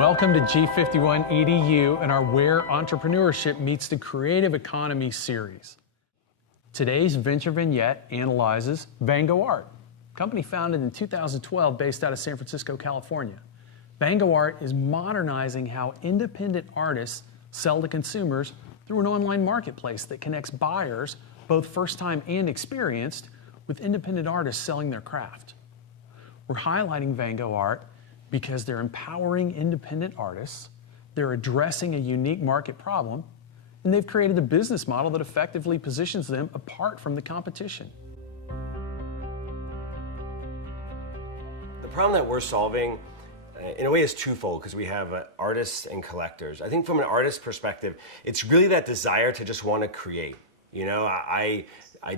Welcome to G51EDU and our Where Entrepreneurship Meets the Creative Economy series. Today's Venture Vignette analyzes Vango Art, a company founded in 2012 based out of San Francisco, California. Vango Art is modernizing how independent artists sell to consumers through an online marketplace that connects buyers, both first-time and experienced, with independent artists selling their craft. We're highlighting Vango Art because they're empowering independent artists, they're addressing a unique market problem, and they've created a business model that effectively positions them apart from the competition. The problem that we're solving, in a way, is twofold because we have artists and collectors. I think from an artist perspective, it's really that desire to just want to create. You know, I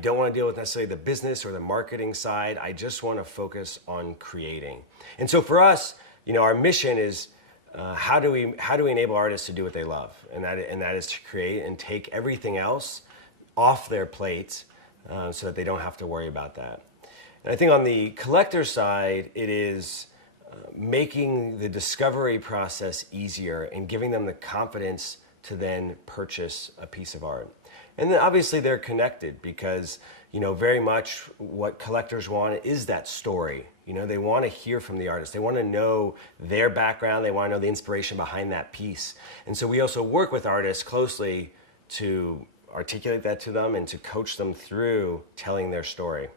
don't want to deal with necessarily the business or the marketing side. I just want to focus on creating. And so for us, you know, our mission is how do we enable artists to do what they love, and that is to create and take everything else off their plate so that they don't have to worry about that. And I think on the collector side, it is making the discovery process easier and giving them the confidence to then purchase a piece of art. And then obviously they're connected because, you know, very much what collectors want is that story. You know, they want to hear from the artist. They want to know their background. They want to know the inspiration behind that piece. And so we also work with artists closely to articulate that to them and to coach them through telling their story.